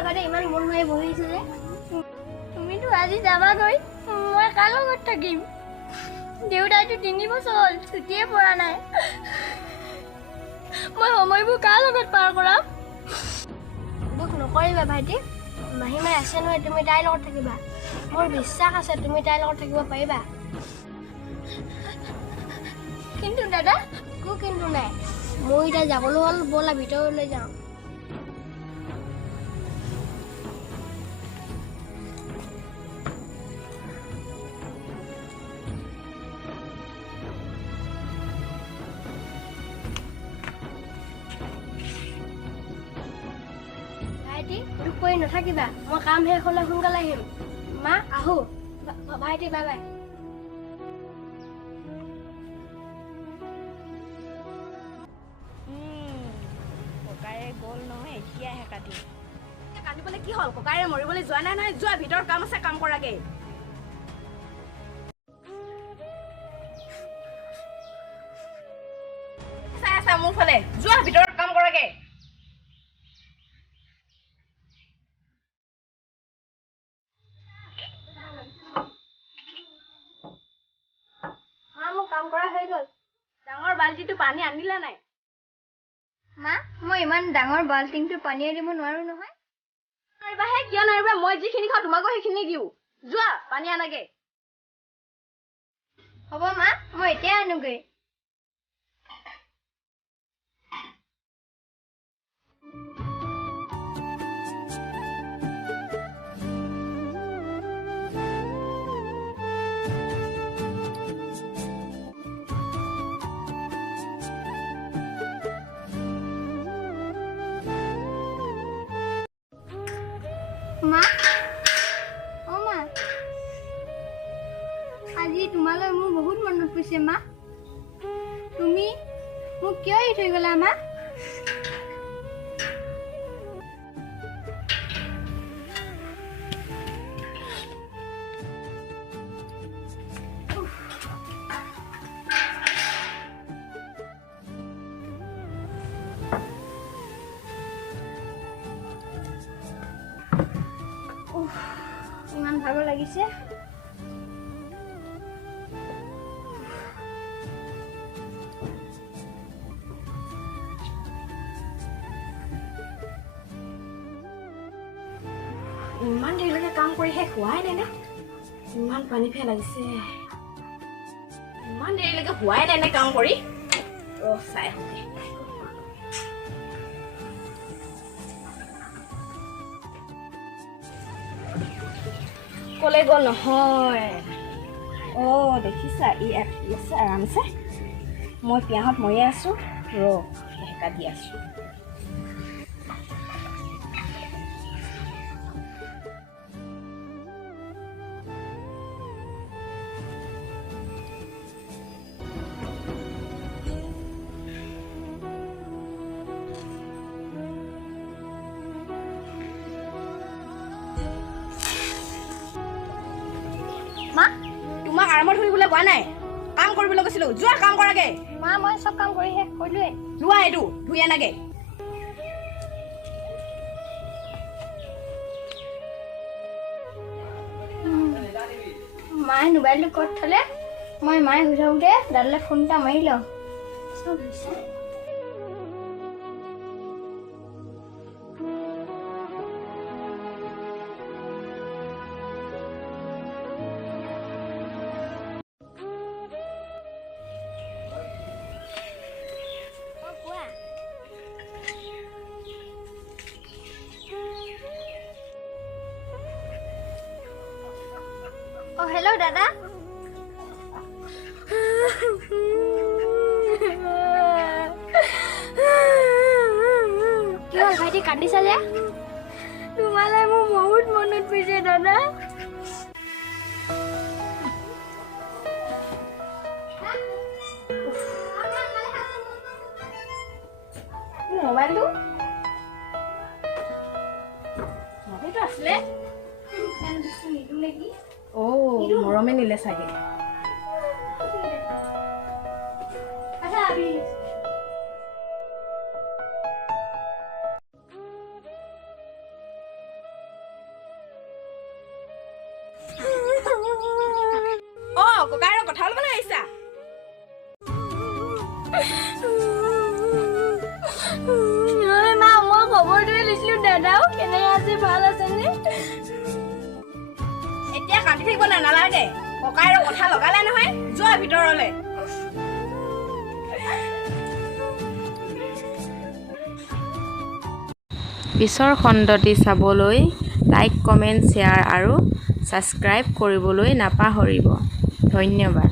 এবাৰে ইমান মন মাৰি বহিছে যে তুমিতো আজি যাবাগৈ মই কাৰ লগত থাকিম দেউতাইতো 3 বছৰ হ'ল ছুটিয়ে পৰা নাই মই সময়বোৰ কাৰ লগত পাৰ কৰাম দুখ নকৰিবা ভাইটি মাহীমাই আছে নহয় তুমি তাইৰ লগত থাকিবা মোৰ বিশ্বাস আছে তুমি তাইৰ লগত থাকিব পাৰিবা কিন্তু দাদা একো কিন্তু নাই মই এতিয়া যাবলৈ হ'ল ব'লা ভিতৰলৈ যাওঁ ভাইটি দুখ কৰি নাথাকিবা মই কাম শেষ হ'লে সোনকালে আহিম মা আহো ভাইটি বাই বাই ককাৰে গ'ল নহয় এতিয়াহে কাটিম কাটিবলৈ কি হ'ল ককাৰে মৰিবলৈ যোৱা নাই নহয় যোৱা ভিতৰত কাম আছে কাম কৰাগে চাই আছা মোৰ ফালে যোৱা ভিতৰত কাম কৰাগে মোৰ কাম কৰা হৈ গ'ল ডাঙৰ বাল্টিটো পানী আনিলা নাই মা মই ইমান ডাঙৰ বাল্টিংটো পানী আনিব নোৱাৰো নহয় নোৱাৰিবাহে কিয় নোৱাৰিবা মই যিখিনি খাওঁ তোমাকো সেইখিনি দিওঁ যোৱা পানী আনাগে হ'ব মা মই এতিয়া আনোগৈ মা অ মা আজি তোমালৈ মোৰ বহুত মনত পৰিছে মা তুমি মোক কিয় এৰি থৈ গ'লা মা ইমান ভাগৰ লাগিছে ইমান দেৰিলৈকে কাম কৰি শেষ হোৱাই নাই নে ইমান পানী ফেন লাগিছে ইমান দেৰিলৈকে হোৱাই নাই নে কাম কৰি চাই আহোঁগে কলে গ'ল নহয় দেখিছা ই আছে আৰামছে মই পিয়াহত মৰিয়ে আছো হেকা দি আছো মা তোমাক আৰামত ধৰিবলৈ কোৱা নাই কাম কৰিবলৈ কৈছিলো যোৱা কাম কৰাগে মা মই চব কাম কৰি শেষ কৰিলোৱে লোৱা এইটো ধুই আনাগে মায়ে মোবাইলটো ক'ত থলে মই মায়ে শুই থাকোঁতে দাদালৈ ফোন এটা মাৰি লওঁ চব হৈছে হেল্ল' দাদা কি হ'ল ভাইটি কান্দিছা যে তোমালৈ মোৰ বহুত মনত পৰিছে দাদা মোবাইলটো আছিলে মৰমে নিলে চাগে মা মই খবৰটোৱে লৈছিলোঁ দাদাও কেনেকৈ আছে ভাল আছেনে এতিয়া কান্দি থাকিব নালাগে ককাইৰ কথা লগালে নহয় যোৱা ভিতৰলৈ পিছৰ খণ্ডটি চাবলৈ লাইক কমেণ্ট শ্বেয়াৰ আৰু ছাবস্ক্ৰাইব কৰিবলৈ নাপাহৰিব ধন্যবাদ